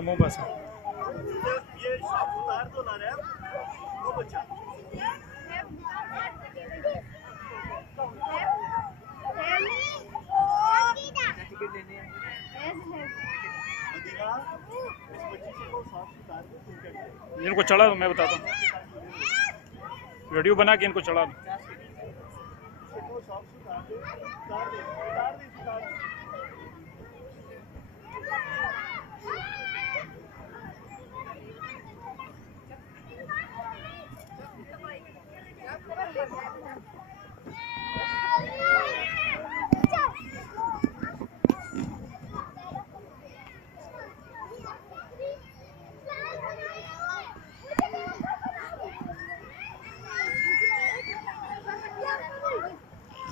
तमो बस ये शॉप उतार दो ना रे वो बच्चा टिकट लेने हैं इनको चढ़ा दो, मैं बताता हूँ, वीडियो बना के इनको चढ़ा दो।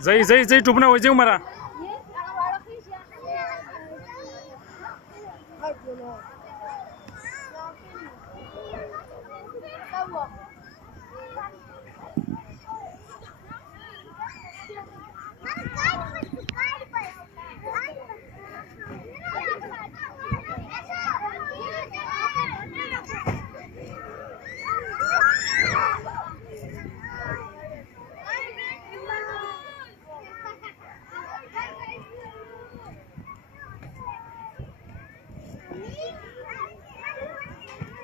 जय टुपना हो जाऊ मरा।